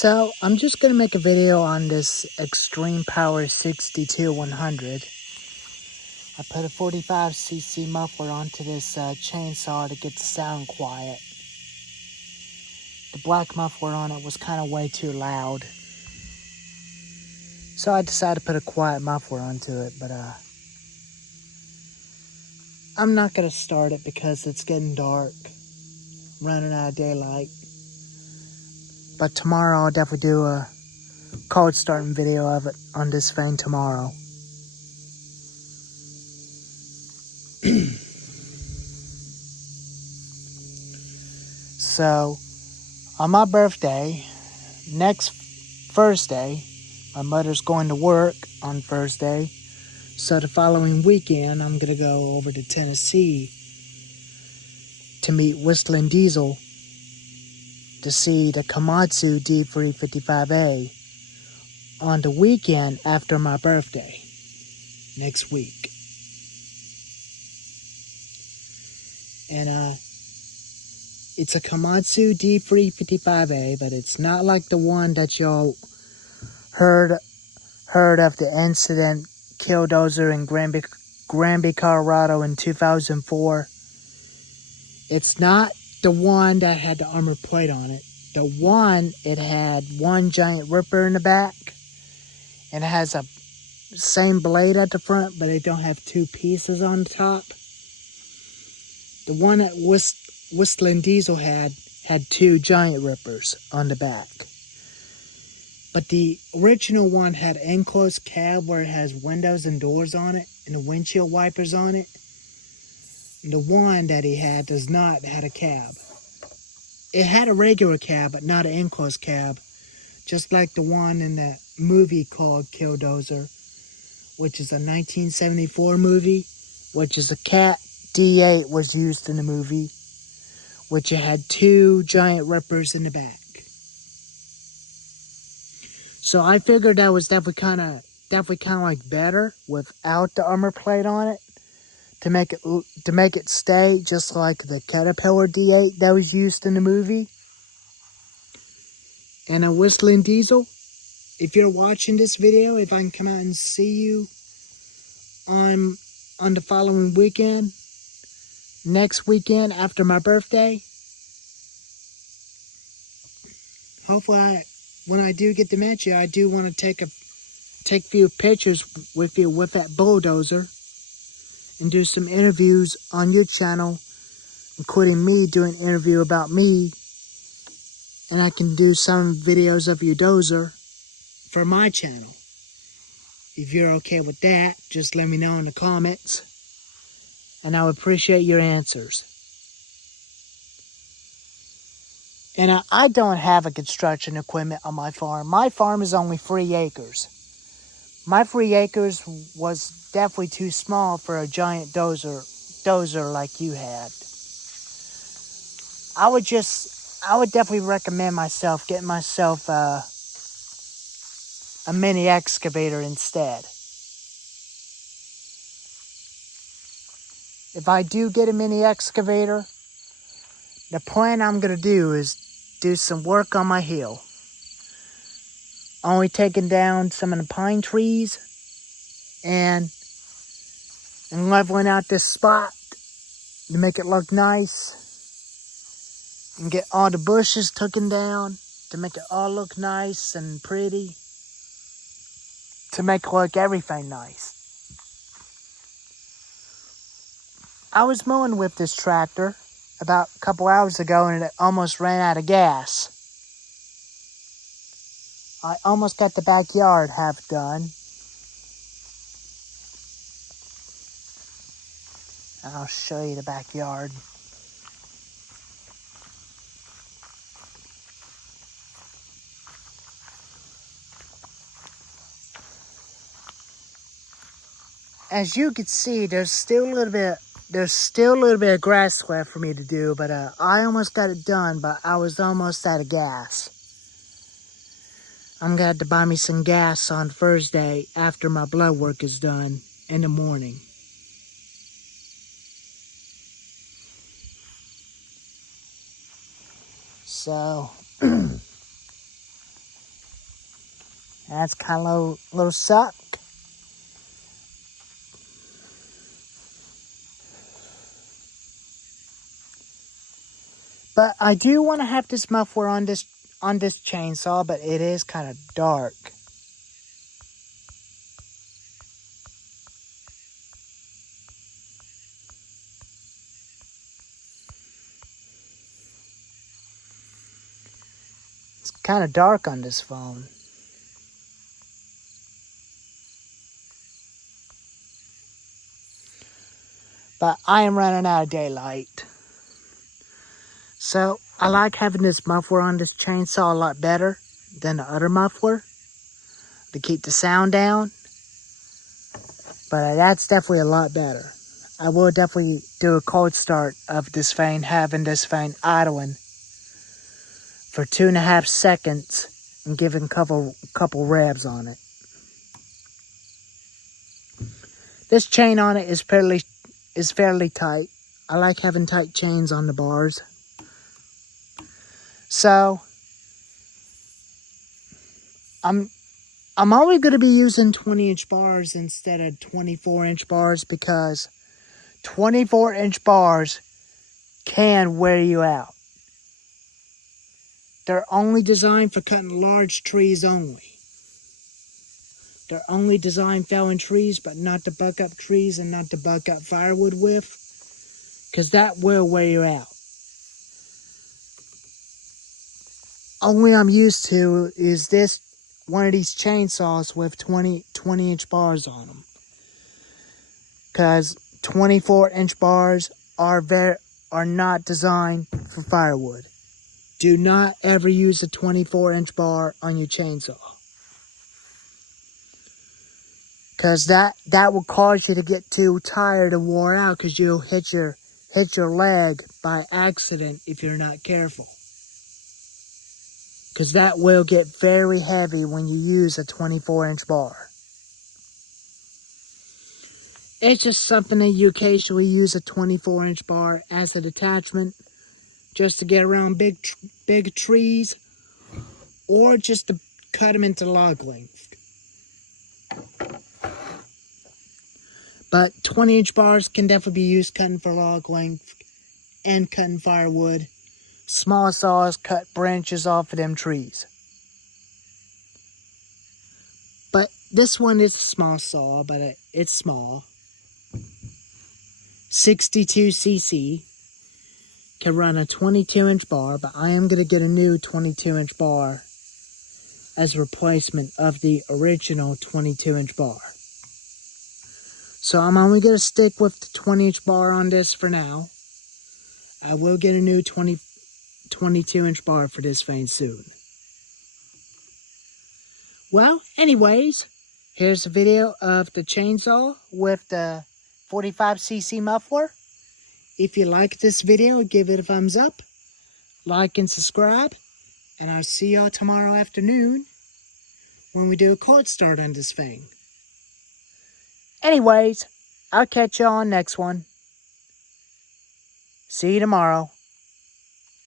So I'm just going to make a video on this Extreme Power 62-100. I put a 45cc muffler onto this chainsaw to get the sound quiet. The black muffler on it was kind of way too loud. So I decided to put a quiet muffler onto it, but I'm not going to start it because it's getting dark. I'm running out of daylight. But tomorrow I'll definitely do a cold starting video of it on this thing tomorrow. So, on my birthday, next Thursday, my mother's going to work on Thursday. So the following weekend, I'm going to go over to Tennessee to meet Whistling Diesel to see the Komatsu D355A on the weekend after my birthday, next week. And it's a Komatsu D355A, but it's not like the one that y'all heard of the incident Killdozer in Granby, Colorado in 2004. It's not the one that had the armor plate on it. The one, it had one giant ripper in the back, and it has a same blade at the front, but it don't have two pieces on the top. The one that Whistling Diesel had two giant rippers on the back. But the original one had an enclosed cab where it has windows and doors on it and the windshield wipers on it. And the one that he had does not have a cab. It had a regular cab, but not an enclosed cab. Just like the one in the movie called Killdozer, which is a 1974 movie, which is a Cat D8 was used in the movie, which it had two giant rippers in the back. So I figured that was definitely kind of like better without the armor plate on it to make it stay just like the Caterpillar D8 that was used in the movie. And a Whistling Diesel, if you're watching this video, if I can come out and see you on the following weekend, next weekend after my birthday, hopefully when I do get to meet you, I do want to take a few pictures with you with that bulldozer and do some interviews on your channel, including me doing an interview about me, and I can do some videos of your dozer for my channel. If you're okay with that, just let me know in the comments, and I would appreciate your answers. And I don't have a construction equipment on my farm. My farm is only 3 acres. My 3 acres was definitely too small for a giant dozer like you had. I would definitely recommend getting myself a mini excavator instead. If I do get a mini excavator, the plan I'm going to do is do some work on my hill. Only taking down some of the pine trees and leveling out this spot to make it look nice. And get all the bushes taken down to make it all look nice and pretty. To make everything nice. I was mowing with this tractor about a couple hours ago and it almost ran out of gas. I almost got the backyard half done. I'll show you the backyard. As you can see, there's still a little bit of grass left for me to do, but I almost got it done, but I was almost out of gas. I'm going to have to buy me some gas on Thursday after my blood work is done in the morning. So, That's kind of a little suck. But I do want to have this muffler on this chainsaw, but it is kind of dark. It's kind of dark on this phone. But I am running out of daylight. So I like having this muffler on this chainsaw a lot better than the other muffler to keep the sound down. But that's definitely a lot better. I will definitely do a cold start of this thing, having this thing idling for 2.5 seconds and giving a couple revs on it. This chain on it is fairly tight. I like having tight chains on the bars. So I'm only going to be using 20-inch bars instead of 24-inch bars because 24-inch bars can wear you out. They're only designed for cutting large trees only. They're only designed felling trees, but not to buck up trees and not to buck up firewood with, because that will wear you out. Only I'm used to is this one of these chainsaws with 20-inch bars on them. Because 24-inch bars are not designed for firewood. Do not ever use a 24-inch bar on your chainsaw. Because that will cause you to get too tired and wore out because you'll hit your leg by accident if you're not careful. Because that will get very heavy when you use a 24-inch bar. It's just something that you occasionally use a 24-inch bar as an attachment just to get around big trees or just to cut them into log length. But 20-inch bars can definitely be used cutting for log length and cutting firewood. Small saws cut branches off of them trees. But this one is a small saw, but it's small. 62cc. Can run a 22-inch bar, but I am going to get a new 22-inch bar as a replacement of the original 22-inch bar. So I'm only going to stick with the 20-inch bar on this for now. I will get a new 22-inch bar for this thing soon. Well, anyways, here's a video of the chainsaw with the 45cc muffler. If you like this video, give it a thumbs up, like and subscribe, and I'll see y'all tomorrow afternoon when we do a cold start on this thing. Anyways, I'll catch y'all on next one. See you tomorrow.